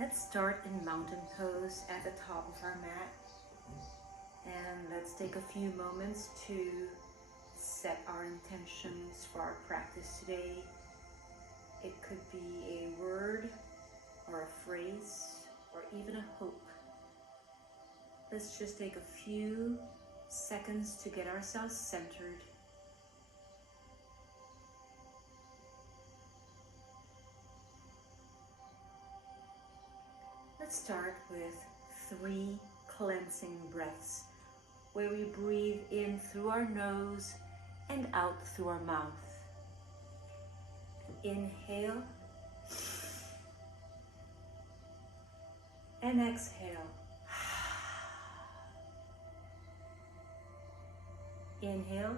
Let's start in mountain pose at the top of our mat. And let's take a few moments to set our intentions for our practice today. It could be a word or a phrase or even a hope. Let's just take a few seconds to get ourselves centered. Let's start with 3 cleansing breaths, where we breathe in through our nose and out through our mouth. Inhale and exhale. Inhale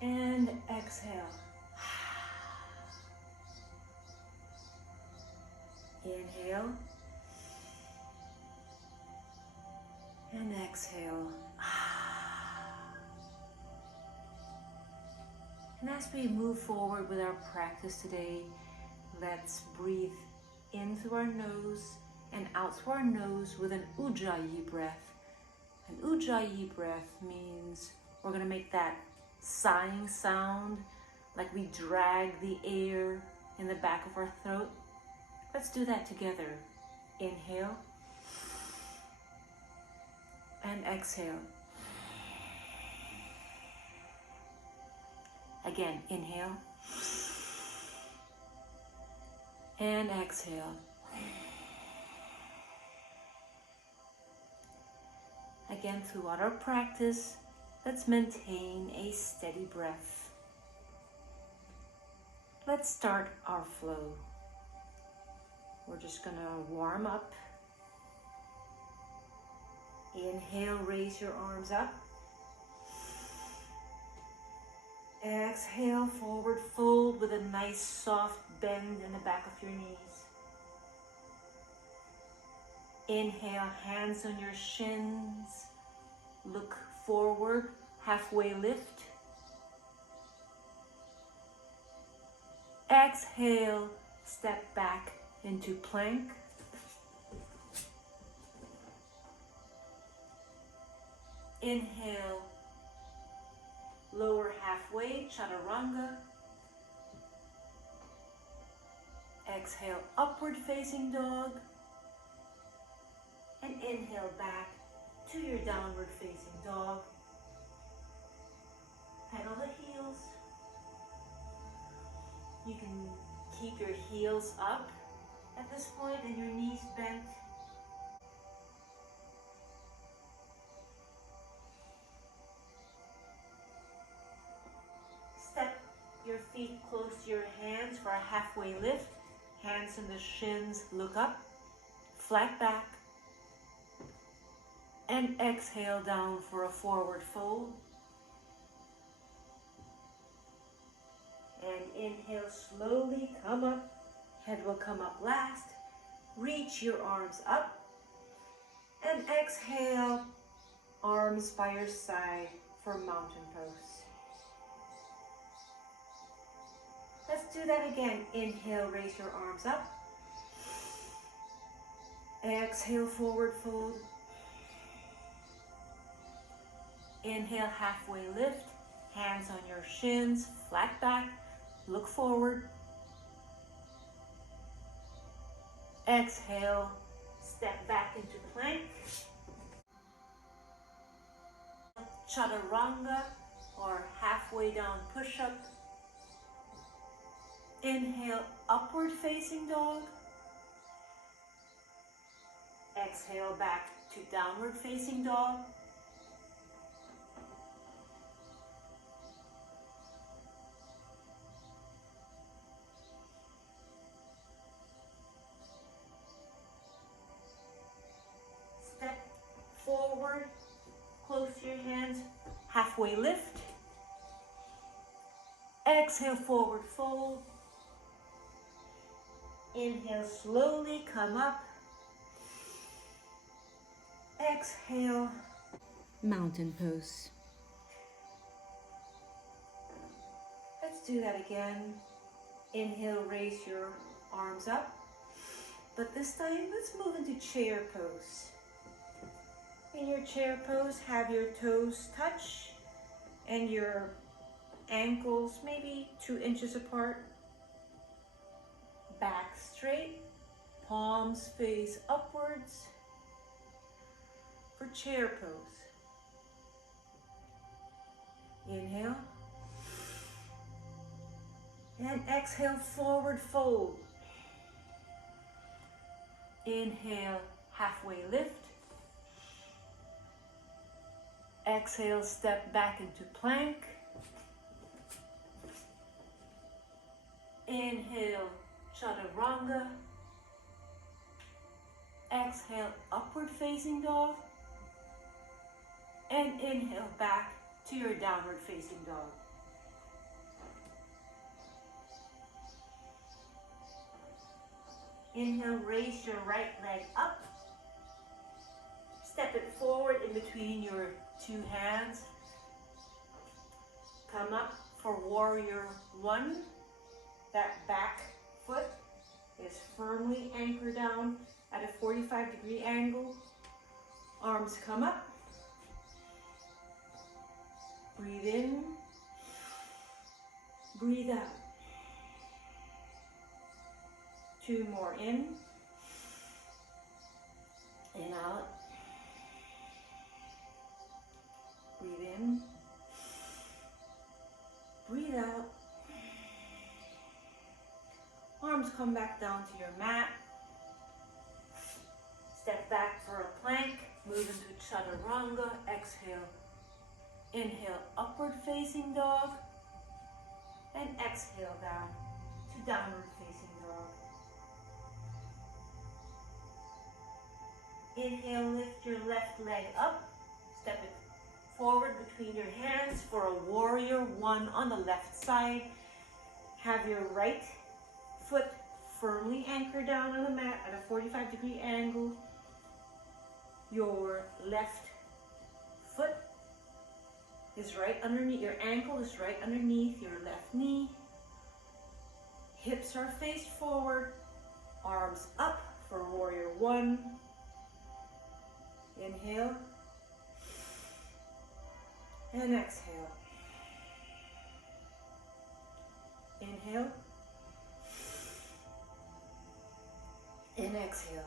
and exhale. Inhale and exhale. And as we move forward with our practice today, let's breathe in through our nose and out through our nose with an ujjayi breath. An ujjayi breath means we're going to make that sighing sound, like we drag the air in the back of our throat. Let's do that together. Inhale and exhale. Again, inhale and exhale. Again, throughout our practice, let's maintain a steady breath. Let's start our flow. We're just gonna warm up. Inhale, raise your arms up. Exhale, forward fold with a nice soft bend in the back of your knees. Inhale, hands on your shins. Look forward, halfway lift. Exhale, step back into plank. Inhale, lower halfway, chaturanga. Exhale, upward facing dog. And inhale back to your downward facing dog. Pedal the heels. You can keep your heels up at this point and your knees bent. Step your feet close to your hands for a halfway lift. Hands on the shins, look up, flat back. And exhale down for a forward fold. And inhale, slowly come up. Head will come up last. Reach your arms up. And exhale, arms by your side for mountain pose. Let's do that again. Inhale, raise your arms up. Exhale, forward fold. Inhale, halfway lift. Hands on your shins, flat back. Look forward. Exhale, step back into plank. Chaturanga or halfway down push-up. Inhale, upward facing dog. Exhale, back to downward facing dog. Step forward, close your hands, halfway lift. Exhale, forward fold. Inhale, slowly come up. Exhale, mountain pose. Let's do that again. Inhale, raise your arms up. But this time, let's move into chair pose. In your chair pose, have your toes touch and your ankles maybe 2 inches apart. Back straight, palms face upwards for chair pose. Inhale. And exhale, forward fold. Inhale, halfway lift. Exhale, step back into plank. Inhale, chaturanga. Exhale, upward facing dog. And inhale back to your downward facing dog. Inhale, raise your right leg up. Step it forward in between your 2 hands. Come up for warrior 1. That back foot is firmly anchored down at a 45-degree angle. Arms come up. Breathe in. Breathe out. 2 more in and out. Breathe in. Breathe out. Arms come back down to your mat. Step back for a plank. Move into chaturanga. Exhale. Inhale, upward facing dog. And exhale down to downward facing dog. Inhale, lift your left leg up. Step it forward between your hands for a warrior 1 on the left side. Have your right foot firmly anchored down on the mat at a 45-degree angle. Your left foot is right underneath, your ankle is right underneath your left knee. Hips are faced forward, arms up for warrior 1. Inhale and exhale. Inhale and exhale.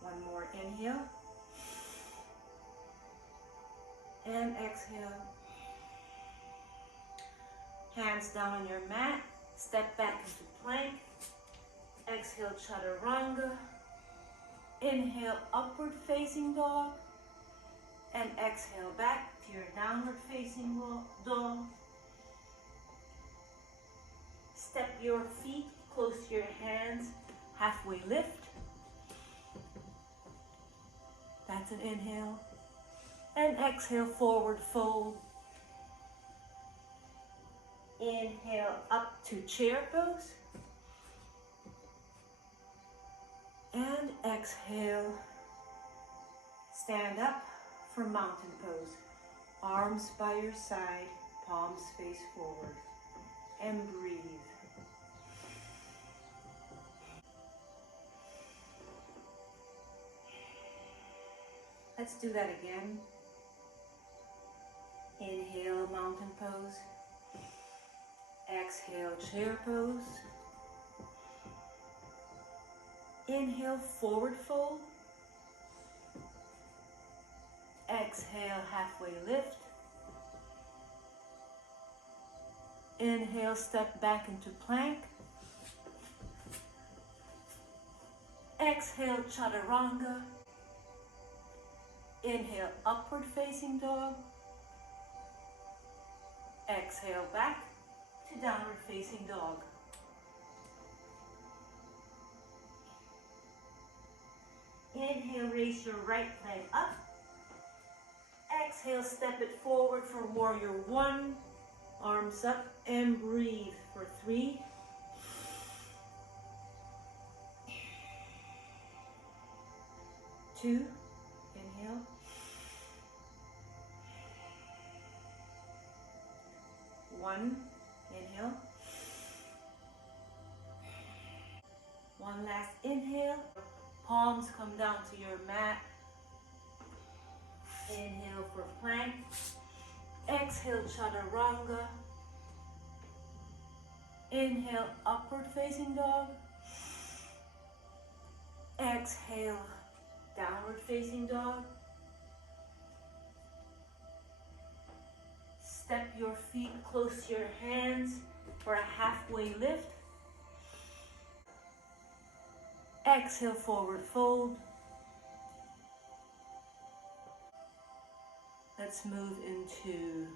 1 more inhale and exhale. Hands down on your mat. Step back into plank. Exhale, chaturanga. Inhale, upward facing dog. And exhale back to your downward facing dog. Step your feet close to your hands. Halfway lift. That's an inhale. And exhale, forward fold. Inhale, up to chair pose. And exhale, stand up for mountain pose. Arms by your side, palms face forward. And breathe. Let's do that again. Inhale, mountain pose. Exhale, chair pose. Inhale, forward fold. Exhale, halfway lift. Inhale, step back into plank. Exhale, chaturanga. Inhale, upward facing dog. Exhale, back to downward facing dog. Inhale, raise your right leg up. Exhale, step it forward for warrior 1. Arms up and breathe for 3. 2. Inhale. 1. Inhale. One last inhale. Palms come down to your mat. Inhale for plank. Exhale, chaturanga. Inhale, upward facing dog. Exhale, downward facing dog. Step your feet close to your hands for a halfway lift. Exhale, forward fold. Let's move into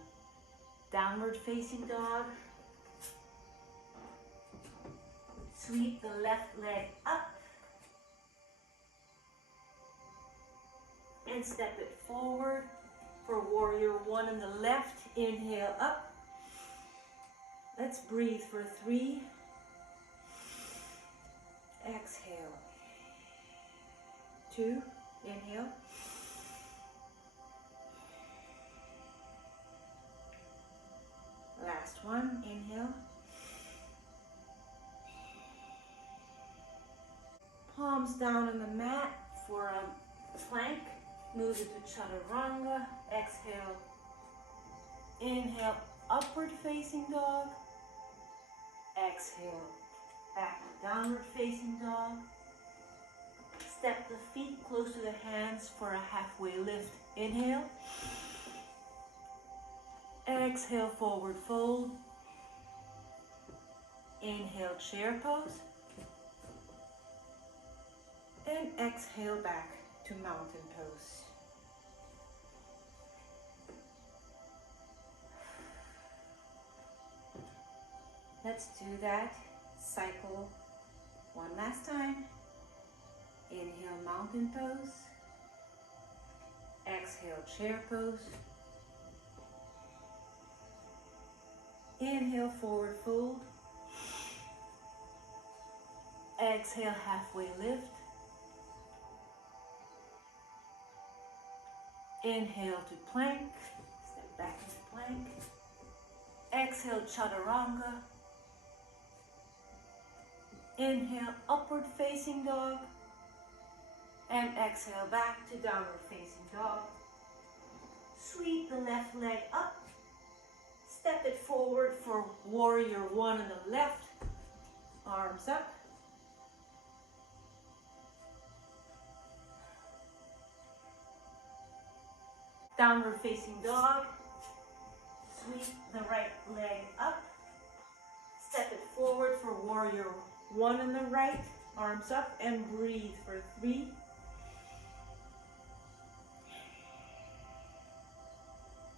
downward facing dog. Sweep the left leg up and step it forward for warrior one on the left. Inhale up. Let's breathe for 3. Exhale. 2. Inhale. Last one. Inhale. Palms down on the mat for a plank. Move into chaturanga. Exhale. Inhale, upward facing dog. Exhale, back to downward facing dog. Step the feet close to the hands for a halfway lift. Inhale. Exhale, forward fold. Inhale, chair pose. And exhale back to mountain pose. Let's do that cycle one last time. Inhale, mountain pose. Exhale, chair pose. Inhale, forward fold. Exhale, halfway lift. Inhale to plank. Step back into plank. Exhale, chaturanga. Inhale, upward facing dog. And exhale back to downward facing dog. Sweep the left leg up. Step it forward for warrior one on the left. Arms up. Downward facing dog. Sweep the right leg up. Step it forward for warrior one on the right. Arms up and breathe for 3.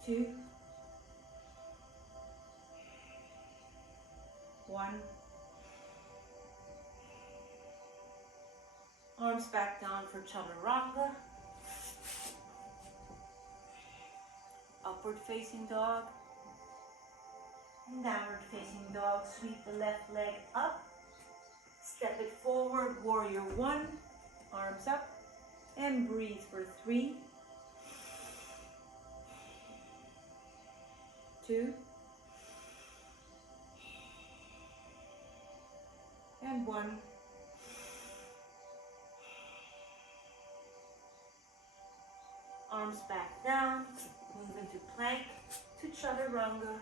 2. 1. Arms back down for chaturanga. Upward facing dog. And downward facing dog. Sweep the left leg up. Step it forward, warrior one. Arms up. And breathe for 3. 2. And 1. Arms back down. Move into plank to chaturanga.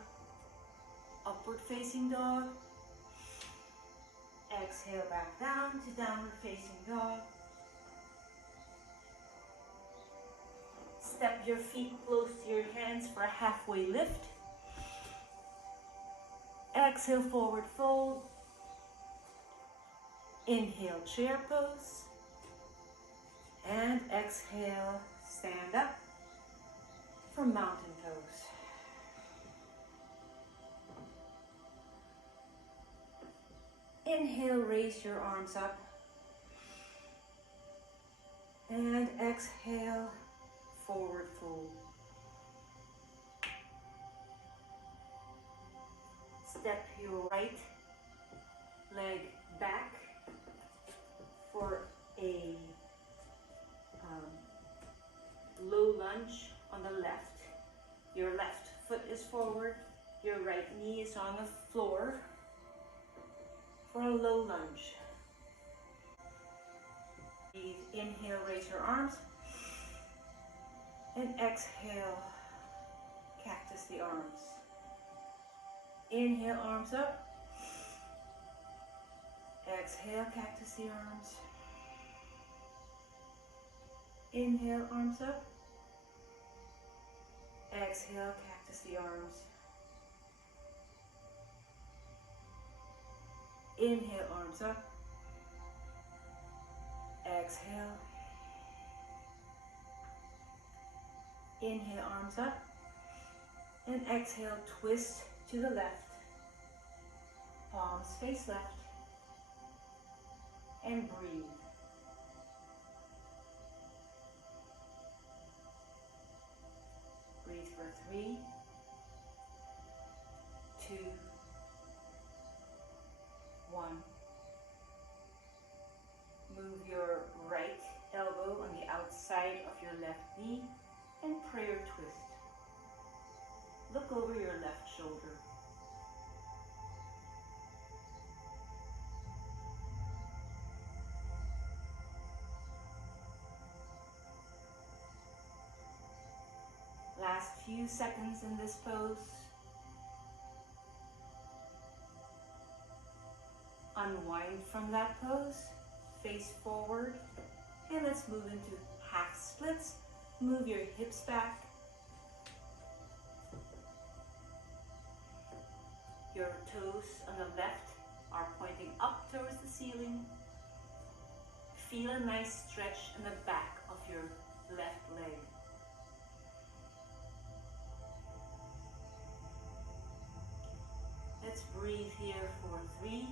Upward facing dog. Exhale back down to downward facing dog. Step your feet close to your hands for a halfway lift. Exhale, forward fold. Inhale, chair pose. And exhale, stand up for mountain pose. Inhale, raise your arms up. And exhale, forward fold. Step your right leg back for a low lunge on the left. Your left foot is forward. Your right knee is on the floor for a low lunge. Breathe, inhale, raise your arms. And exhale, cactus the arms. Inhale, arms up. Exhale, cactus the arms. Inhale, arms up. Exhale, cactus the arms. Inhale, arms up. Exhale. Inhale, arms up. And exhale, twist to the left. Palms face left. And breathe. Breathe for 3, 2, 1. Move your right elbow on the outside of your left knee and prayer twist. Look over your left shoulder. Last few seconds in this pose. Unwind from that pose, face forward, and let's move into half splits. Move your hips back. Your toes on the left are pointing up towards the ceiling. Feel a nice stretch in the back of your left leg. Let's breathe here for 3,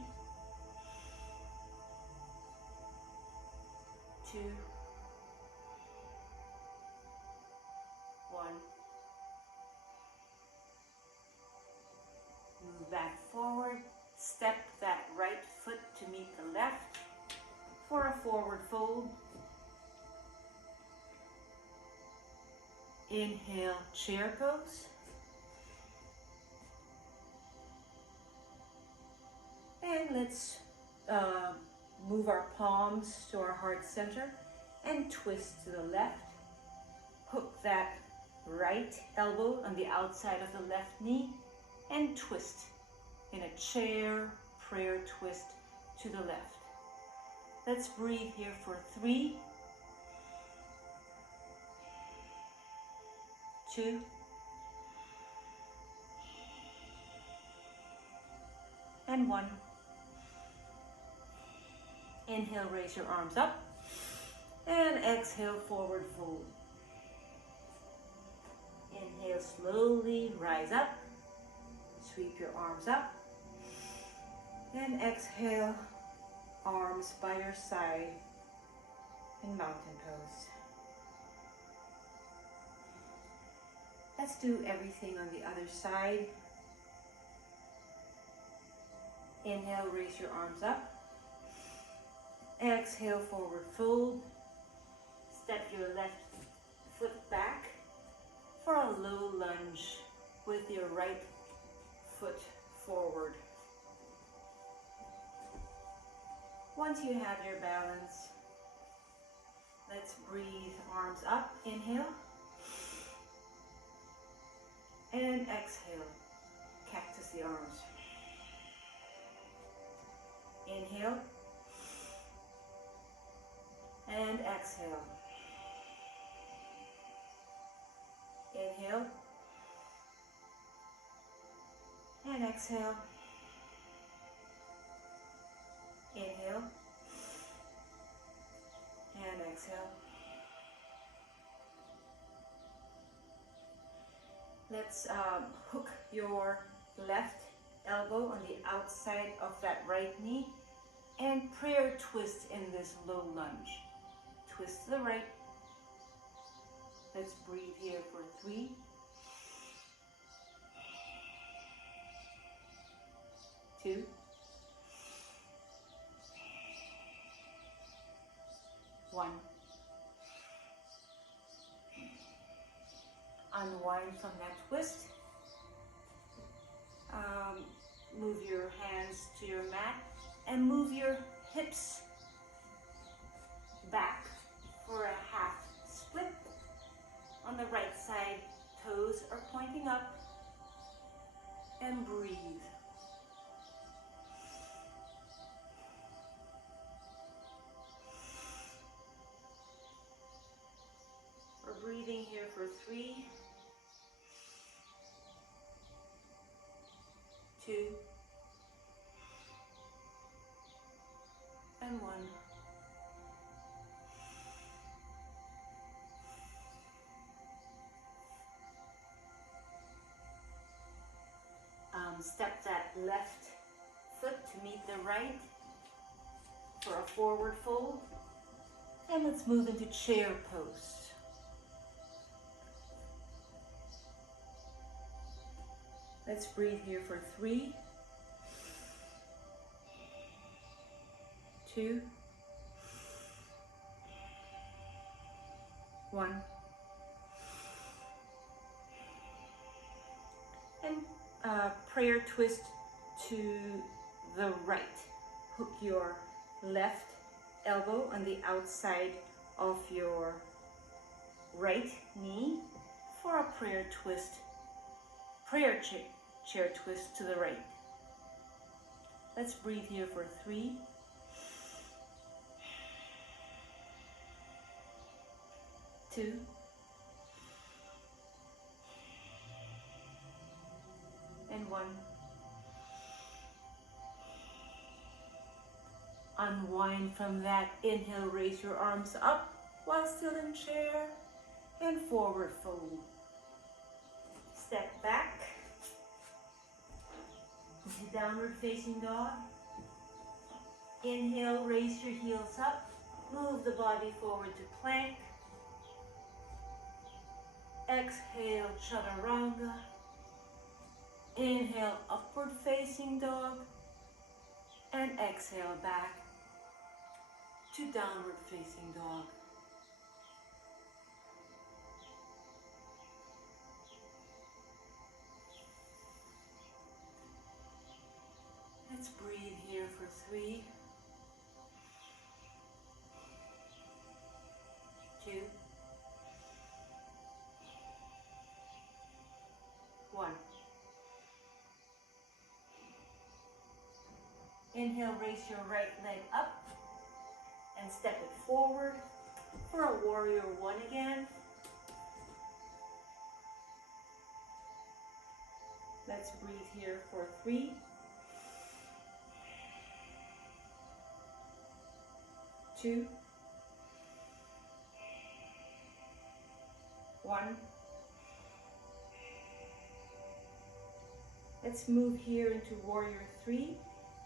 2, 1. Move back forward. Step that right foot to meet the left for a forward fold. Inhale, chair pose. And let's move our palms to our heart center and twist to the left. Hook that right elbow on the outside of the left knee and twist in a chair prayer twist to the left. Let's breathe here for 3, 2, 1. Inhale, raise your arms up, and exhale, forward fold. Inhale, slowly rise up, sweep your arms up, and exhale, arms by your side in mountain pose. Let's do everything on the other side. Inhale, raise your arms up. Exhale, forward fold. Step your left foot back for a low lunge with your right foot forward. Once you have your balance, let's breathe, arms up. Inhale. And exhale, cactus the arms. Inhale. And exhale. Inhale. And exhale. Inhale. And exhale. Let's hook your left elbow on the outside of that right knee and prayer twist in this low lunge. Twist to the right. Let's breathe here for 3, 2, 1. Unwind from that twist. to your mat and move your hips back for a half split. On the right side, toes are pointing up, and breathe. We're breathing here for 3, 2, and 1. Step that left foot to meet the right for a forward fold. And let's move into chair pose. Let's breathe here for 3, 2, 1. And prayer twist to the right. Hook your left elbow on the outside of your right knee for a prayer twist, chair twist to the right. Let's breathe here for 3, 2, and 1. Unwind from that. Inhale, raise your arms up while still in chair, and forward fold. Step back into downward facing dog. Inhale, raise your heels up, move the body forward to plank. Exhale, chaturanga. Inhale, upward facing dog, and exhale back to downward facing dog. Let's breathe here for 3, 2, 1. Inhale, raise your right leg up and step it forward for a warrior 1 again. Let's breathe here for 3, 2, 1. Let's move here into warrior 3.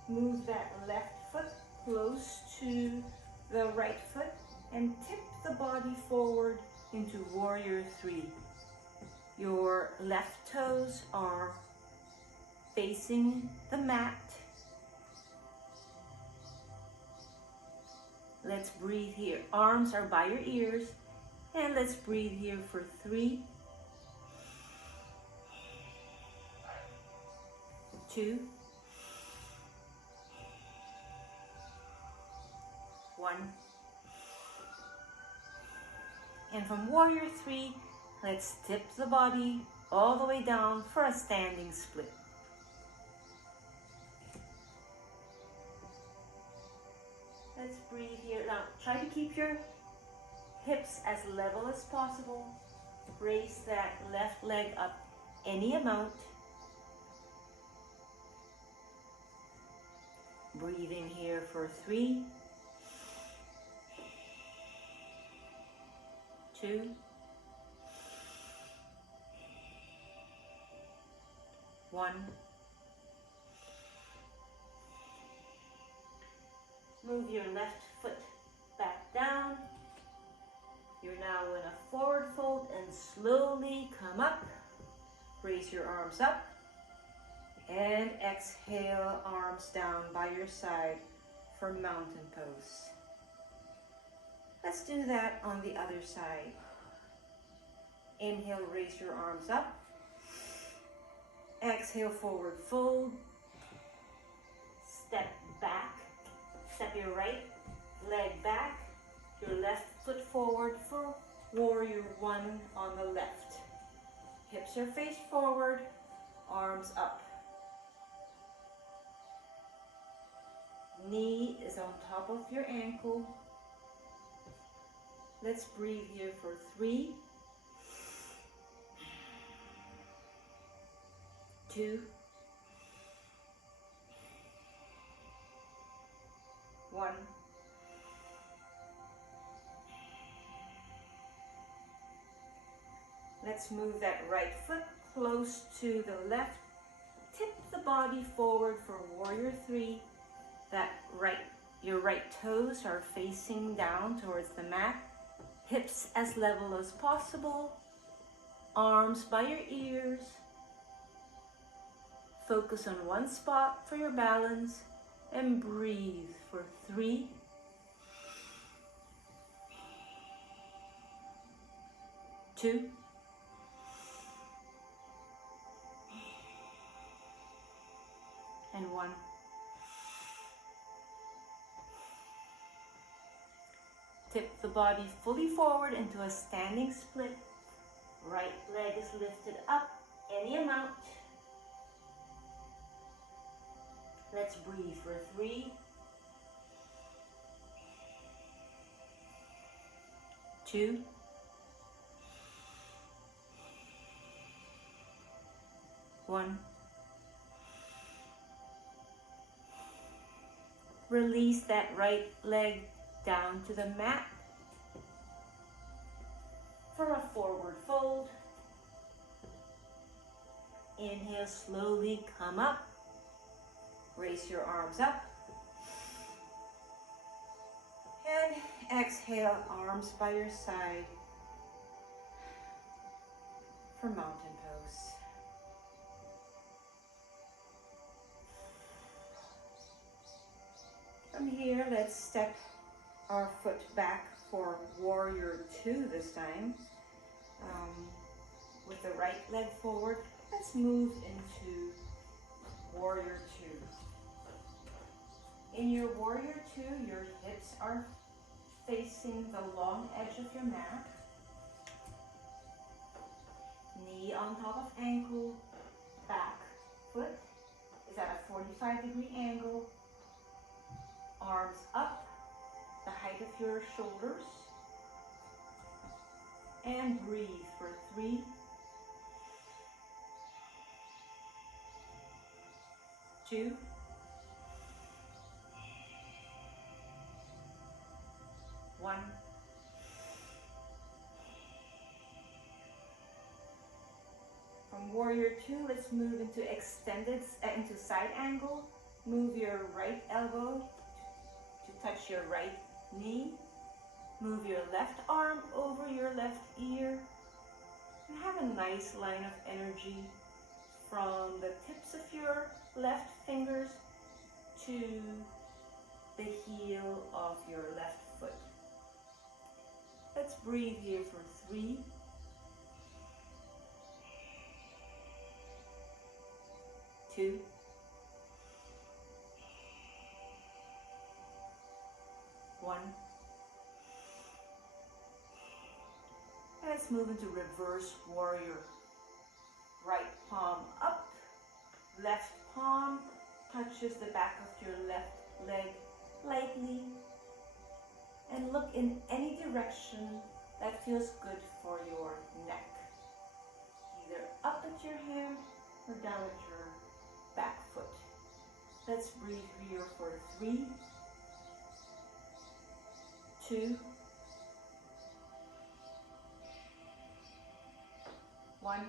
Move that left foot close to the right foot and tip the body forward into warrior 3. Your left toes are facing the mat. Let's breathe here. Arms are by your ears. And let's breathe here for 3, 2, 1. And from warrior 3, let's tip the body all the way down for a standing split. Let's breathe here. Now try to keep your hips as level as possible. Raise that left leg up any amount. Breathing here for 3, 2, 1. Move your left foot back down. You're now in a forward fold and slowly come up. Raise your arms up and exhale, arms down by your side for mountain pose. Let's do that on the other side. Inhale, raise your arms up. Exhale, forward fold. step back. Step your right leg back, your left foot forward for warrior one on the left. Hips are faced forward, arms up. Knee is on top of your ankle. Let's breathe here for 3, 2, 1. Let's move that right foot close to the left. Tip the body forward for warrior 3. Your right toes are facing down towards the mat. Hips as level as possible. Arms by your ears. Focus on one spot for your balance and breathe for 3, 2, and 1. Tip the body fully forward into a standing split. Right leg is lifted up any amount. Let's breathe for 3, 2, 1. Release that right leg down to the mat for a forward fold. Inhale, slowly come up. Raise your arms up. And exhale, arms by your side for mountain pose. From here, let's step our foot back for warrior 2 this time. With the right leg forward, let's move into warrior 2. In your warrior 2, your hips are facing the long edge of your mat. Knee on top of ankle, back foot is at a 45-degree angle. Arms up, the height of your shoulders. And breathe for 3, 2, 1. From warrior 2, let's move into into side angle. Move your right elbow to touch your right knee. Move your left arm over your left ear. And have a nice line of energy from the tips of your left fingers to the heel of your left foot. Let's breathe here for 3, 2, 1. And let's move into reverse warrior. Right palm up, left palm touches the back of your left leg lightly. And look in any direction that feels good for your neck. Either up at your hand or down at your back foot. Let's breathe here for 3, 2, 1.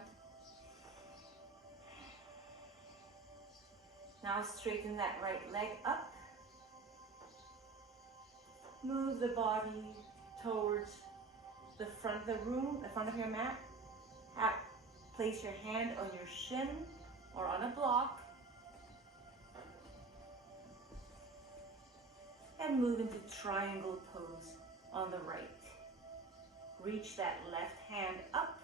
Now straighten that right leg up. Move the body towards the front of the room, the front of your mat. Place your hand on your shin or on a block. And move into triangle pose on the right. Reach that left hand up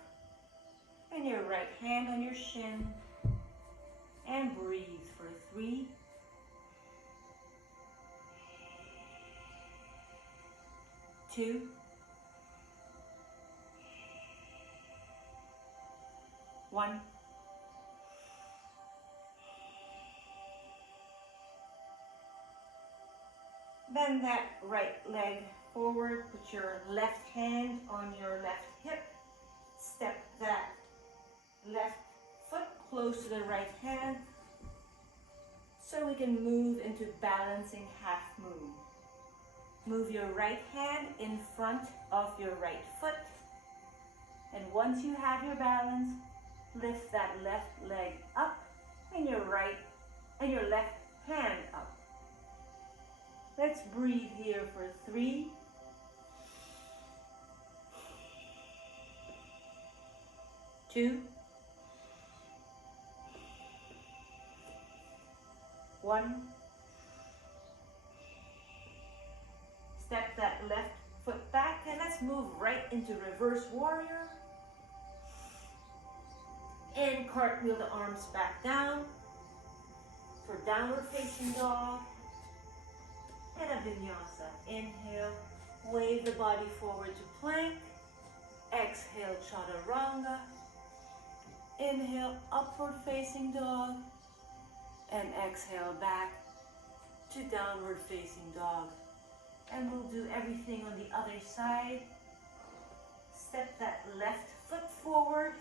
and your right hand on your shin. And breathe for 3, 2, 1. Bend that right leg forward, put your left hand on your left hip, step that left foot close to the right hand so we can move into balancing half moon. Move your right hand in front of your right foot, and once you have your balance, lift that left leg up and your left hand up. Let's breathe here for 3, 2, 1. Step that left foot back and let's move right into reverse warrior. And cartwheel the arms back down for downward facing dog. And a vinyasa. Inhale, wave the body forward to plank. Exhale, chaturanga. Inhale, upward facing dog. And exhale, back to downward facing dog. And we'll do everything on the other side. Step that left foot forward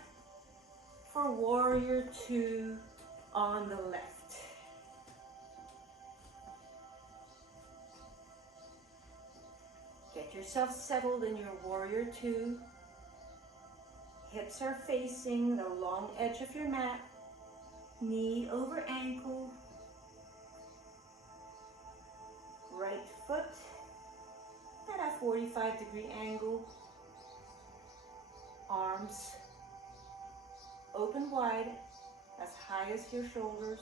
for warrior 2 on the left. Get yourself settled in your warrior 2. Hips are facing the long edge of your mat. Knee over ankle. Right foot at a 45-degree angle. Arms open wide, as high as your shoulders.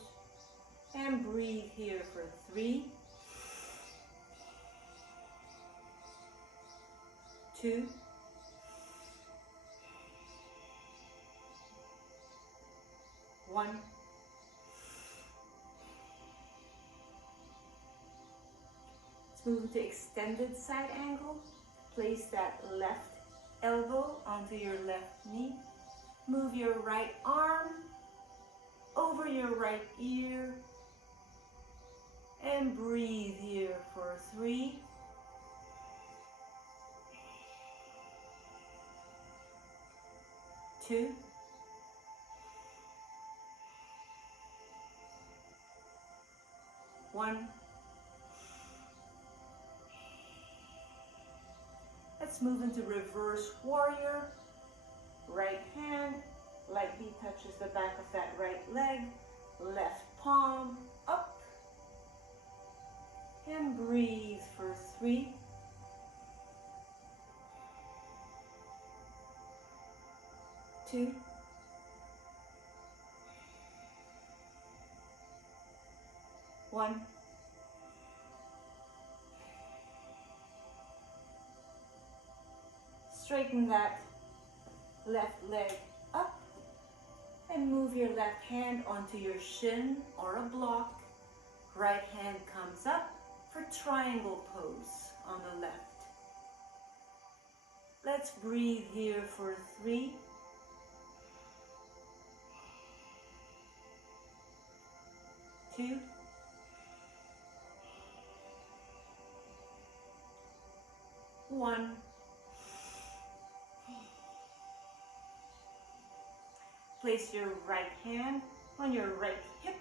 And breathe here for 3, 2, 1. Let's move into extended side angle. Place that left elbow onto your left knee. Move your right arm over your right ear. And breathe here for 3, 2, 1. Let's move into reverse warrior. Right hand lightly touches the back of that right leg. Left palm up. And breathe for 3, 2, 1. Straighten that left leg up and move your left hand onto your shin or a block. Right hand comes up for triangle pose on the left. Let's breathe here for 3, 2, 1. Place your right hand on your right hip.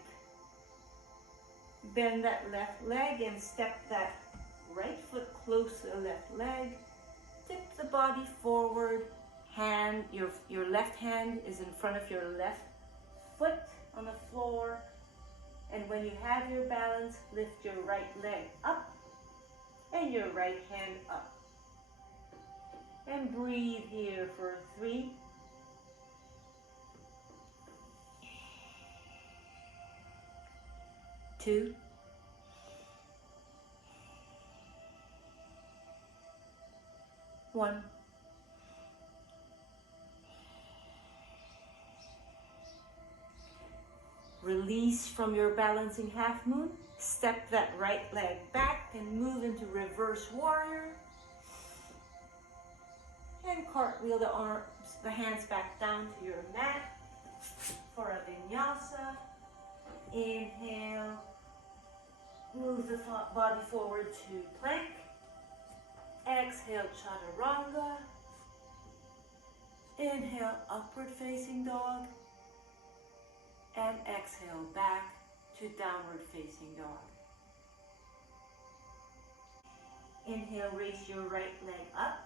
Bend that left leg and step that right foot close to the left leg. Tip the body forward. Your left hand is in front of your left foot on the floor. And when you have your balance, lift your right leg up and your right hand up. And breathe here for 3, 2, 1. Release from your balancing half moon. Step that right leg back and move into reverse warrior. And cartwheel the arms, the hands back down to your mat for a vinyasa. Inhale, move the body forward to plank. Exhale, chaturanga. Inhale, upward facing dog. And exhale, back to downward facing dog. Inhale, raise your right leg up.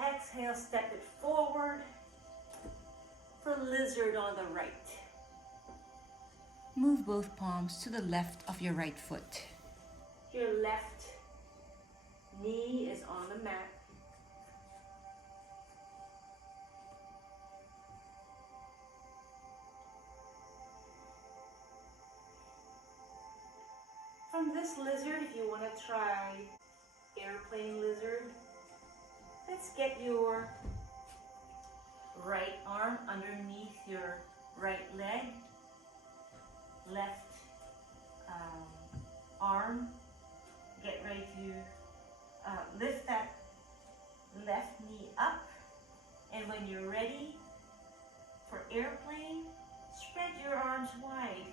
Exhale, step it forward for lizard on the right. Move both palms to the left of your right foot. Your left knee is on the mat. From this lizard, if you want to try airplane lizard, let's get your right arm underneath your right leg, left arm. Get ready to lift that left knee up, and when you're ready for airplane, spread your arms wide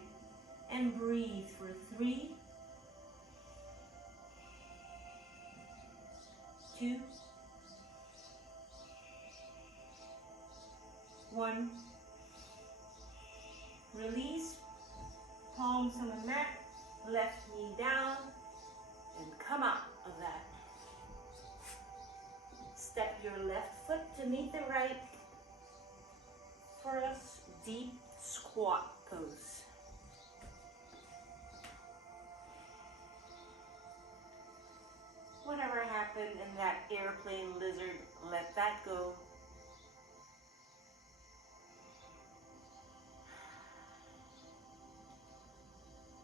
and breathe for 3, 2, 1. Release, palms on the mat, left knee down, and come out of that. Step your left foot to meet the right for a deep squat pose. Whatever happened in that airplane lizard, let that go.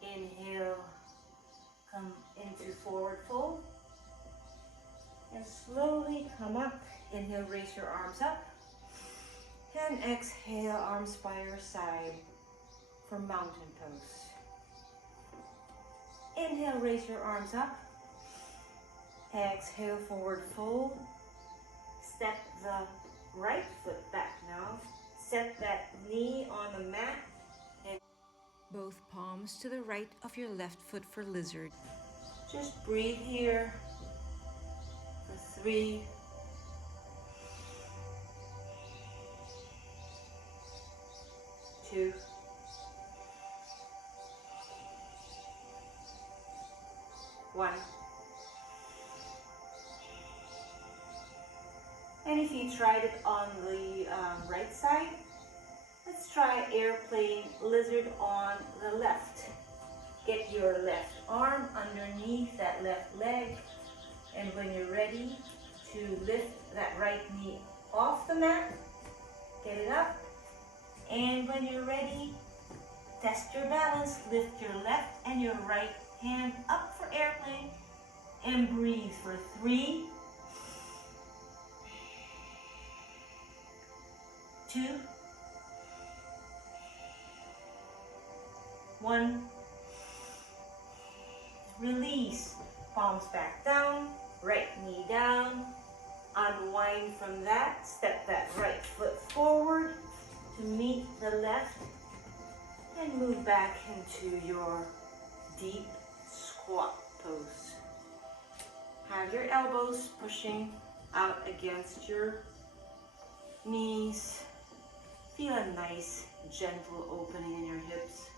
Inhale, come into forward fold. And slowly come up. Inhale, raise your arms up. And exhale, arms by your side for mountain pose. Inhale, raise your arms up. Exhale, forward fold. Step the right foot back now. Set that knee on the mat. And both palms to the right of your left foot for lizard. Just breathe here for 3, 2, 1. And if you tried it on the right side, let's try airplane lizard on the left. Get your left arm underneath that left leg, and when you're ready to lift that right knee off the mat, get it up. And when you're ready, test your balance. Lift your left and your right hand up for airplane and breathe for 3, 2, 1. Release, palms back down, right knee down. Unwind from that, step that right foot forward to meet the left, and move back into your deep squat pose. Have your elbows pushing out against your knees. Feel a nice, gentle opening in your hips.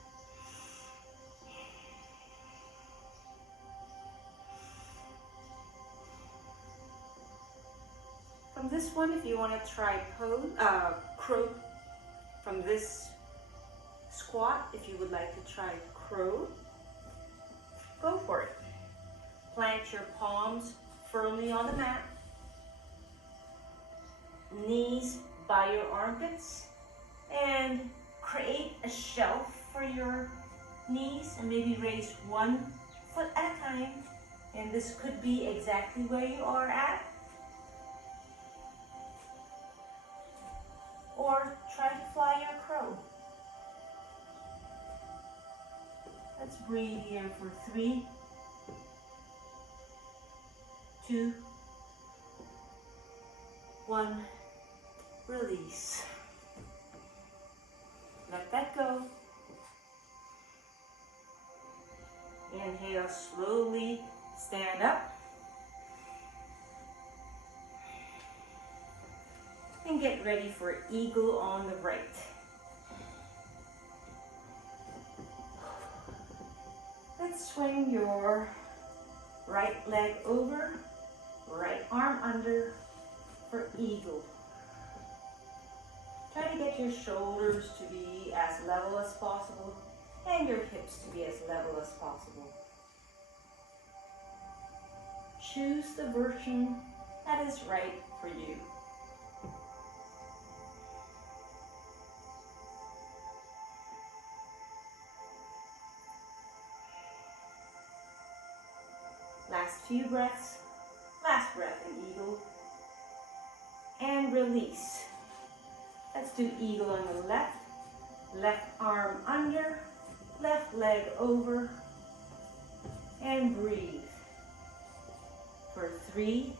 From this one, if you want to try crow, from this squat, if you would like to try crow, go for it. Plant your palms firmly on the mat, knees by your armpits, and create a shelf for your knees, and maybe raise 1 foot at a time. And this could be exactly where you are at, or try to fly your crow. Let's breathe here for 3, 2, 1, release. Let that go. Inhale, slowly stand up. And get ready for eagle on the right. Let's swing your right leg over, right arm under for eagle. Try to get your shoulders to be as level as possible and your hips to be as level as possible. Choose the version that is right for you. Last few breaths. Last breath in eagle. And release. Let's do eagle on the left. Left arm under. Left leg over. And breathe. For 3,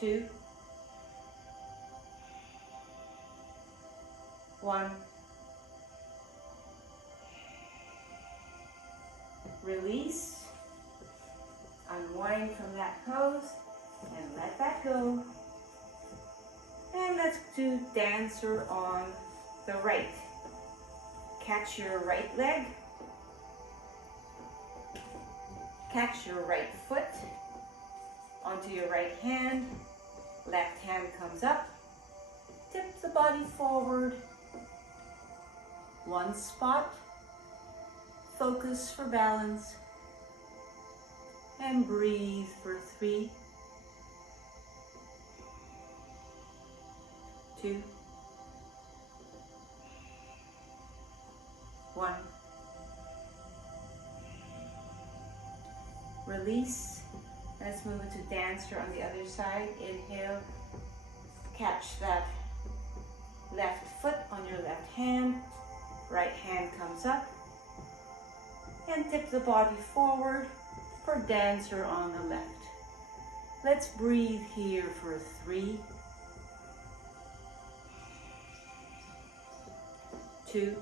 2, 1. Release. Unwind from that pose and let that go. And let's do dancer on the right. Catch your right leg. Catch your right foot onto your right hand. Left hand comes up. Tip the body forward. One spot. Focus for balance. And breathe for 3, 2, 1. Release. Let's move into dancer on the other side. Inhale. Catch that left foot on your left hand. Right hand comes up. And tip the body forward for dancer on the left. Let's breathe here for 3, 2,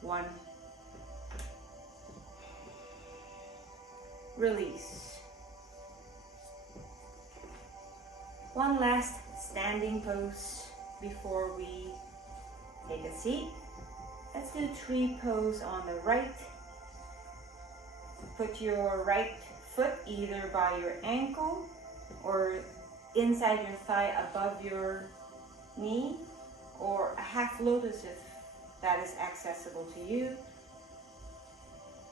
1. Release. One last standing pose before we take a seat. Let's do tree pose on the right. Put your right foot either by your ankle or inside your thigh above your knee, or a half lotus if that is accessible to you.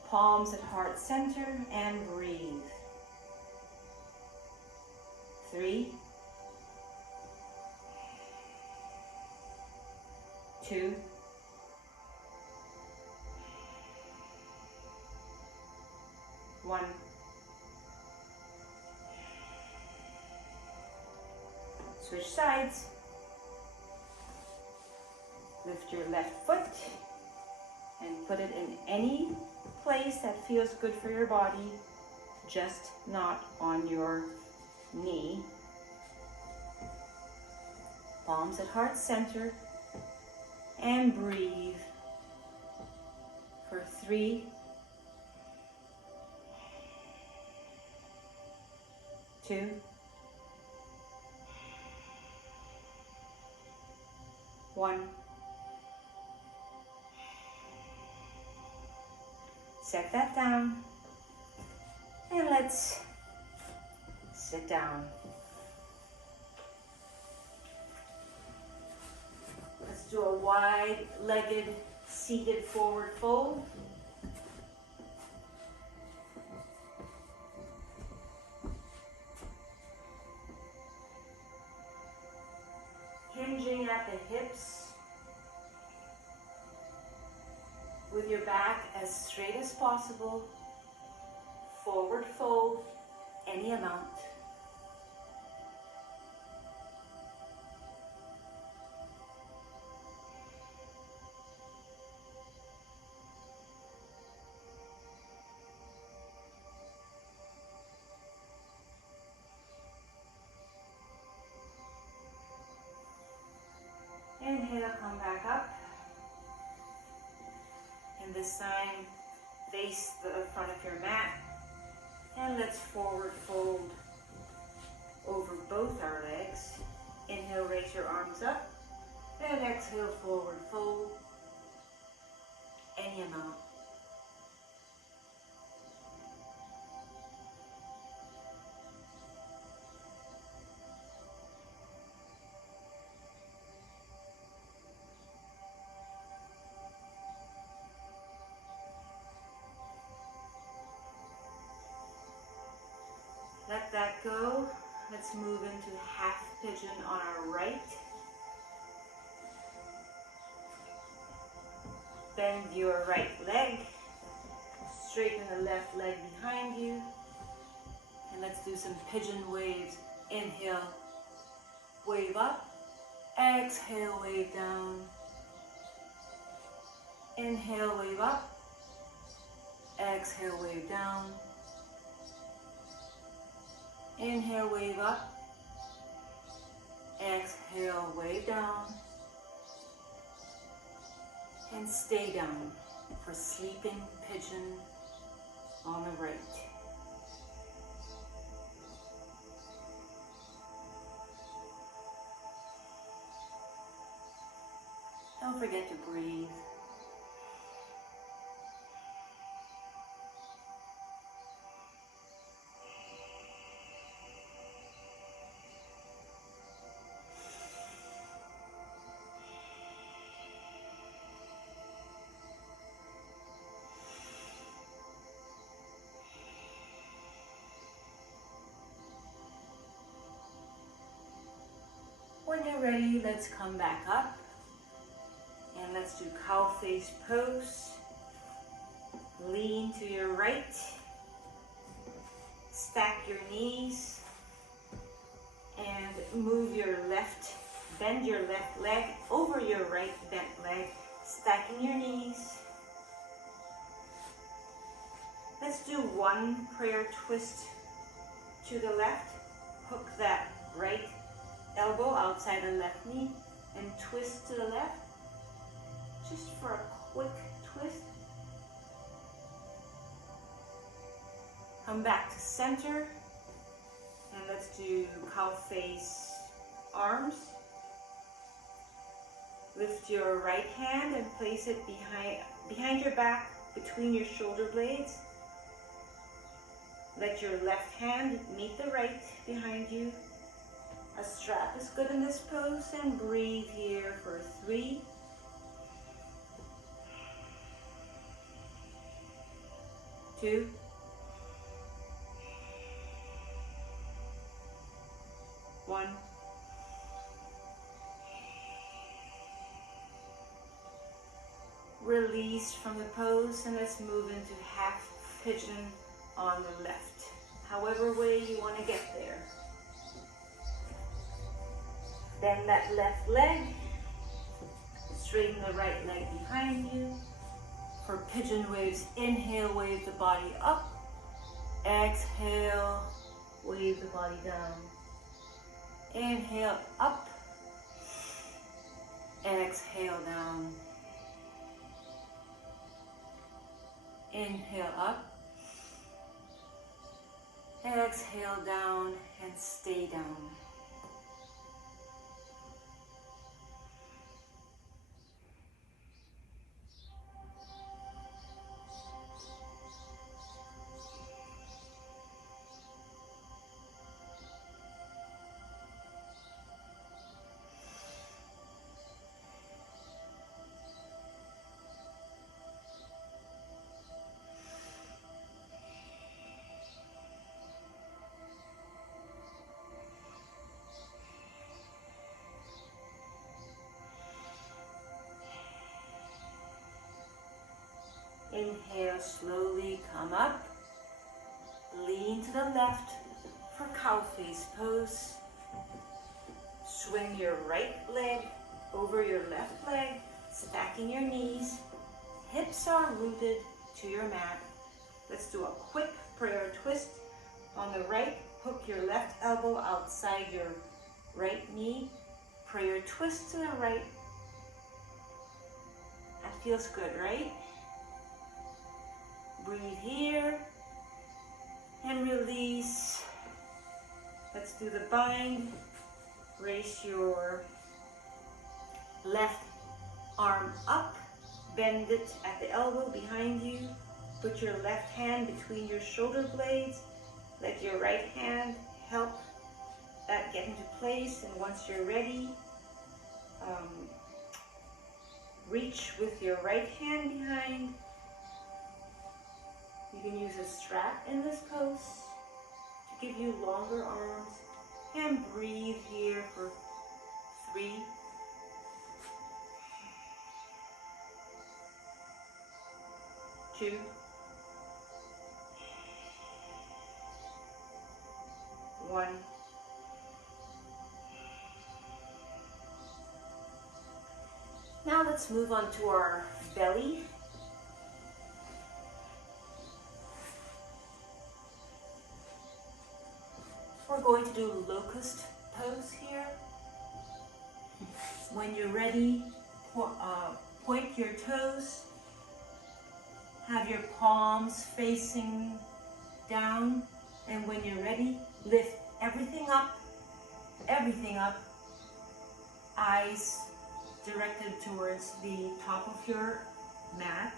Palms at heart center and breathe. 3, 2, 1. Switch sides. Lift your left foot and put it in any place that feels good for your body, just not on your knee. Palms at heart center and breathe for 3, 2, 1. Set that down and let's sit down. Let's do a wide-legged seated forward fold. Hinging at the hips. With your back as straight as possible, forward fold, any amount. Inhale, come back up. And this time, face the front of your mat. And let's forward fold over both our legs. Inhale, raise your arms up. And exhale, forward fold. Any amount. Let that go. Let's move into half pigeon on our right. Bend your right leg. Straighten the left leg behind you. And let's do some pigeon waves. Inhale, wave up. Exhale, wave down. Inhale, wave up. Exhale, wave down. Inhale, wave up. Exhale, wave down. And stay down for sleeping pigeon on the right. Don't forget to breathe. When you're ready, let's come back up and let's do cow face pose. Lean to your right, stack your knees and move your left, bend your left leg over your right bent leg, stacking your knees. Let's do one prayer twist to the left, hook that right elbow outside the left knee and twist to the left, just for a quick twist. Come back to center and let's do cow face arms. Lift your right hand and place it behind your back, between your shoulder blades. Let your left hand meet the right behind you. A strap is good in this pose, and breathe here for 3, 2, 1. Release from the pose and let's move into half pigeon on the left. However way you want to get there. Bend that left leg, straighten the right leg behind you. For pigeon waves, inhale, wave the body up. Exhale, wave the body down. Inhale, up. Exhale, down. Inhale, up. Exhale, down, and stay down. Inhale, slowly come up. Lean to the left for cow face pose. Swing your right leg over your left leg, stacking your knees. Hips are rooted to your mat. Let's do a quick prayer twist. On the right, hook your left elbow outside your right knee. Prayer twist to the right. feels good, right? Breathe here and release. Let's do the bind. Raise your left arm up, bend it at the elbow behind you. Put your left hand between your shoulder blades. Let your right hand help that get into place. And once you're ready, reach with your right hand behind. You can use a strap in this pose to give you longer arms. And breathe here for 3, 2, 1. Now let's move on to our belly. We're going to do locust pose here. When you're ready, point your toes. Have your palms facing down. And when you're ready, lift everything up. Eyes directed towards the top of your mat.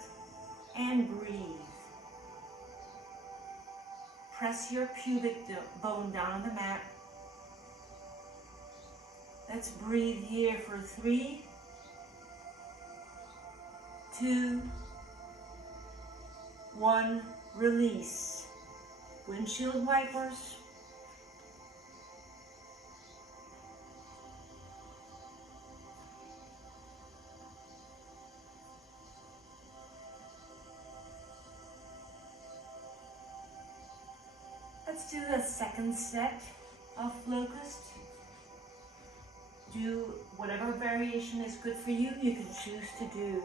And breathe. Press your pubic bone down on the mat. Let's breathe here for 3, 2, 1. Release. Windshield wipers. Let's do the second set of locust. Do whatever variation is good for you. You can choose to do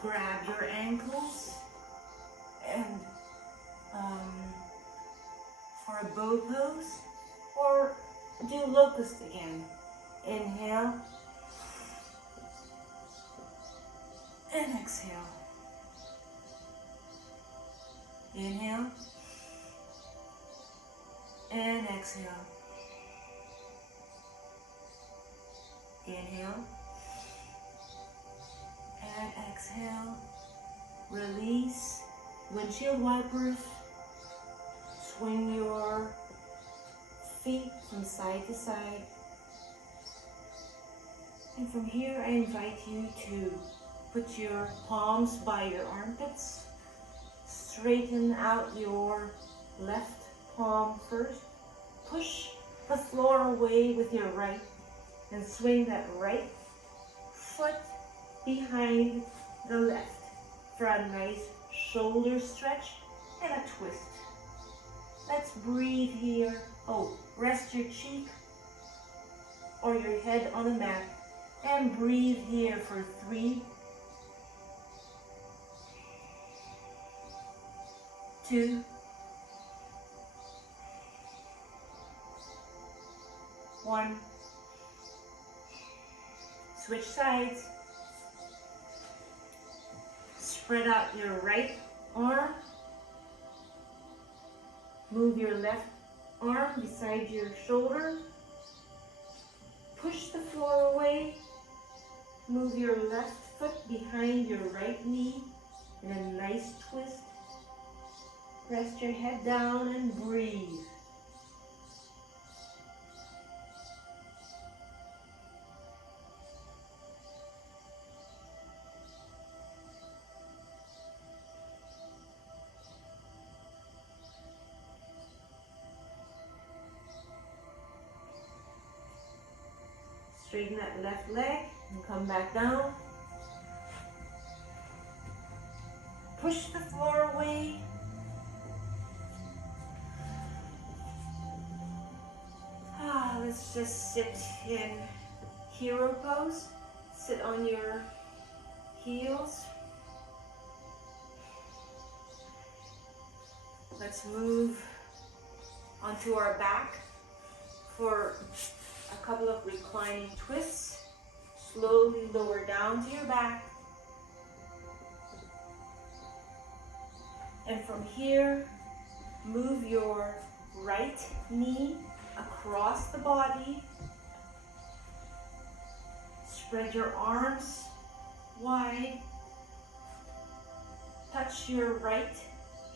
grab your ankles and for a bow pose, or do locust again. Inhale and exhale. Inhale and exhale. Inhale and exhale. Release. Windshield wipers. Swing your feet from side to side. And from here, I invite you to put your palms by your armpits. Straighten out your left palm first. Push the floor away with your right and swing that right foot behind the left for a nice shoulder stretch and a twist. Let's breathe here. Oh, rest your cheek or your head on the mat and breathe here for 3, 2, 1. Switch sides. Spread out your right arm. Move your left arm beside your shoulder. Push the floor away. Move your left foot behind your right knee in a nice twist. Rest your head down and breathe. Straighten that left leg and come back down. Push the floor away. Let's just sit in hero pose. Sit on your heels. Let's move onto our back for a couple of reclining twists. Slowly lower down to your back. And from here, move your right knee across the body. Spread your arms wide. Touch your right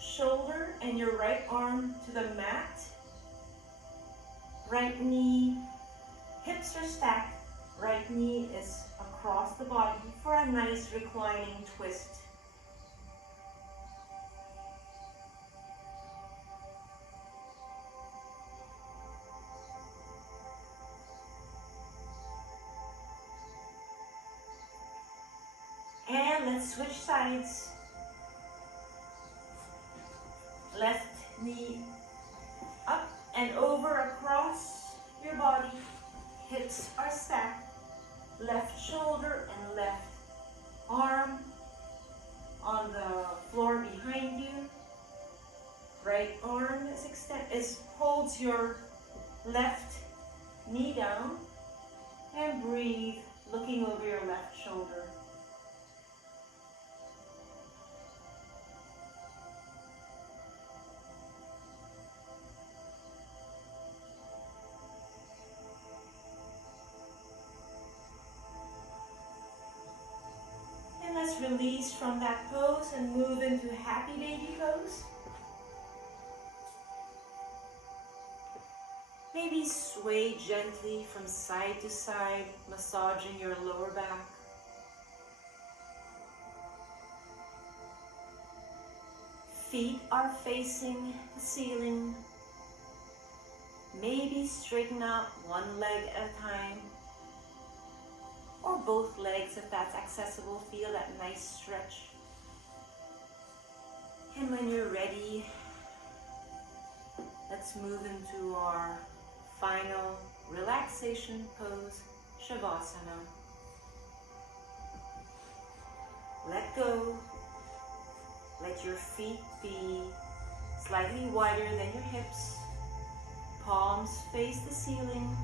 shoulder and your right arm to the mat. Right knee, hips are stacked. Right knee is across the body for a nice reclining twist. And let's switch sides. Left knee up and over across your body. Hips are stacked. Left shoulder and left arm on the floor behind you. Right arm holds your left knee down, and breathe, looking over your left shoulder. And let's release from that pose and move into happy baby pose. Maybe sway gently from side to side, massaging your lower back. Feet are facing the ceiling. Maybe straighten out one leg at a time, or both legs if that's accessible. Feel that nice stretch. And when you're ready, let's move into our final relaxation pose, Shavasana. Let go. Let your feet be slightly wider than your hips. Palms face the ceiling.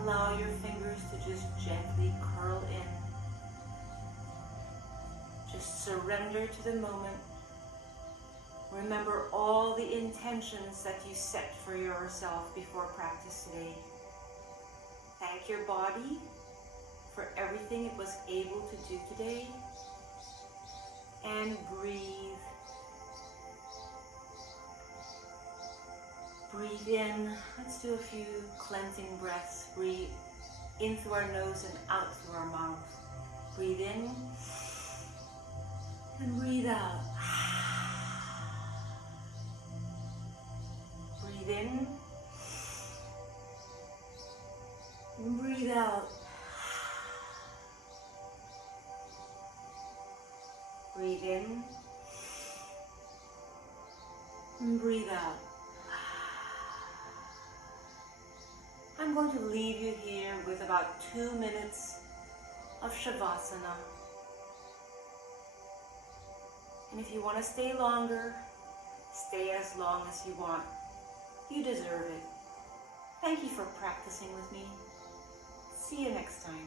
Allow your fingers to just gently curl in. Just surrender to the moment. Remember all the intentions that you set for yourself before practice today. Thank your body for everything it was able to do today. And breathe. Breathe in. Let's do a few cleansing breaths. Breathe in through our nose and out through our mouth. Breathe in and breathe out. Breathe in and breathe out. Breathe in and breathe out. I'm going to leave you here with about 2 minutes of Shavasana. And if you want to stay longer, stay as long as you want. You deserve it. Thank you for practicing with me. See you next time.